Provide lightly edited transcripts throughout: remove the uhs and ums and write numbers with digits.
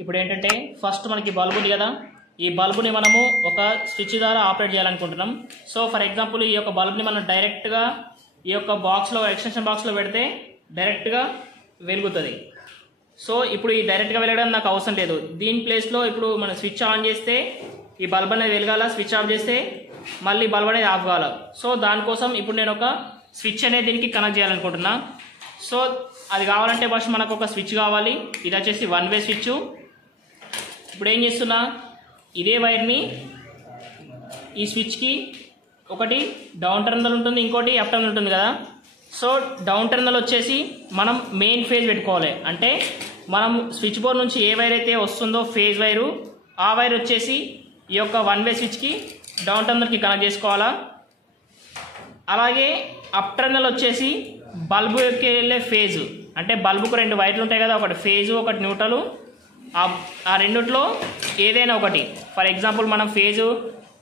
ఇప్పుడు ఏంటంటే ఫస్ట్ మనకి బల్బ్ ఉంది కదా, ఈ బల్బుని మనము ఒక స్విచ్ ద్వారా ఆపరేట్ చేయాలనుకుంటున్నాం. సో ఫర్ ఎగ్జాంపుల్ ఈ యొక్క బల్బ్ని మనం డైరెక్ట్గా ఈ యొక్క బాక్స్లో ఎక్స్టెన్షన్ బాక్స్లో పెడితే డైరెక్ట్గా వెలుగుతుంది. సో ఇప్పుడు ఈ డైరెక్ట్గా వెలగడం నాకు అవసరం లేదు. దీని ప్లేస్లో ఇప్పుడు మనం స్విచ్ ఆన్ చేస్తే ఈ బల్బ్ అనేది వెలగాల, స్విచ్ ఆఫ్ చేస్తే మళ్ళీ బల్బ్ అనేది ఆఫ్ కావాలి. సో దానికోసం ఇప్పుడు నేను ఒక స్విచ్ అనేది దీనికి కనెక్ట్ చేయాలనుకుంటున్నా. సో అది కావాలంటే ఫస్ట్ మనకు ఒక స్విచ్ కావాలి. ఇది వచ్చేసి 1 వే స్విచ్. ఇప్పుడు ఏం చేస్తున్నా, ఇదే వైర్ని ఈ స్విచ్కి ఒకటి డౌన్ టెర్మినల్ ఉంటుంది, ఇంకోటి అప్ టెర్మినల్ ఉంటుంది కదా. సో డౌన్ టెర్మినల్ వచ్చేసి మనం మెయిన్ ఫేజ్ పెట్టుకోవాలి. అంటే మనం స్విచ్ బోర్డ్ నుంచి ఏ వైర్ అయితే వస్తుందో ఫేజ్ వైరు, ఆ వైర్ వచ్చేసి ఈ యొక్క 1 వే స్విచ్కి డౌన్ టెర్మినల్కి కనెక్ట్ చేసుకోవాలా. అలాగే అప్ టెర్మినల్ వచ్చేసి బల్బుకి వెళ్ళే ఫేజు, అంటే బల్బుకు 2 వైర్లు ఉంటాయి కదా, ఒకటి ఫేజు ఒకటి న్యూట్రల్. ఆ రెండిట్లో ఏదైనా ఒకటి, ఫర్ ఎగ్జాంపుల్ మనం ఫేజు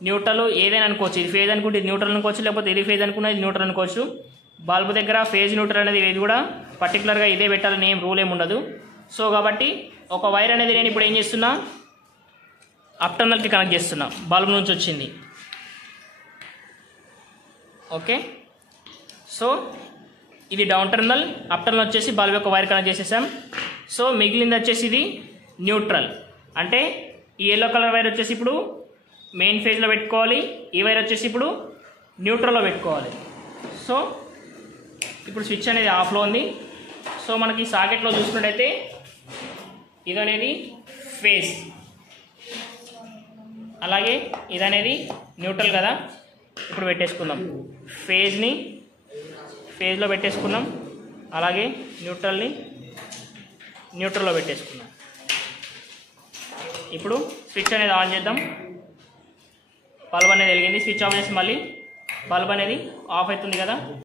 న్యూట్రల్ ఏదైనా అనుకోవచ్చు. ఇది ఫేజ్ అనుకుంటే ఇది న్యూట్రల్ అనుకోవచ్చు, లేకపోతే ఇది ఫేజ్ అనుకున్నా ఇది న్యూట్రల్ అనుకోవచ్చు. బల్బు దగ్గర ఫేజ్ న్యూట్రల్ అనేది ఇది కూడా పర్టికులర్గా ఇదే పెట్టాలని ఏం రూల్ ఏమి ఉండదు. సో కాబట్టి ఒక వైర్ అనేది నేను ఇప్పుడు ఏం చేస్తున్నా, అప్ టెర్మినల్కి కనెక్ట్ చేస్తున్నా, బల్బు నుంచి వచ్చింది. ఓకే, సో ఇది డౌన్ టెర్మినల్, అప్ టెర్మినల్ వచ్చేసి బల్బ్ యొక్క వైర్ కనెక్ట్ చేసేసాం. సో మిగిలింది వచ్చేసి ఇది న్యూట్రల్. అంటే ఈ ఎల్లో కలర్ వైర్ వచ్చేసి ఇప్పుడు మెయిన్ ఫేజ్లో పెట్టుకోవాలి, ఈ వైర్ వచ్చేసి ఇప్పుడు న్యూట్రల్లో పెట్టుకోవాలి. సో ఇప్పుడు స్విచ్ అనేది ఆఫ్లో ఉంది. సో మనకి సాకెట్లో చూసుకున్నట్టయితే ఇది అనేది ఫేజ్, అలాగే ఇది అనేది న్యూట్రల్ కదా. ఇప్పుడు పెట్టేసుకుందాం, ఫేజ్లో పెట్టేసుకున్నాం, అలాగే న్యూట్రల్ని న్యూట్రల్లో పెట్టేసుకున్నాం. ఇప్పుడు స్విచ్ అనేది ఆన్ చేద్దాం. బల్బ్ అనేది వెలిగింది. స్విచ్ ఆఫ్ చేసి మళ్ళీ బల్బ్ అనేది ఆఫ్ అవుతుంది కదా.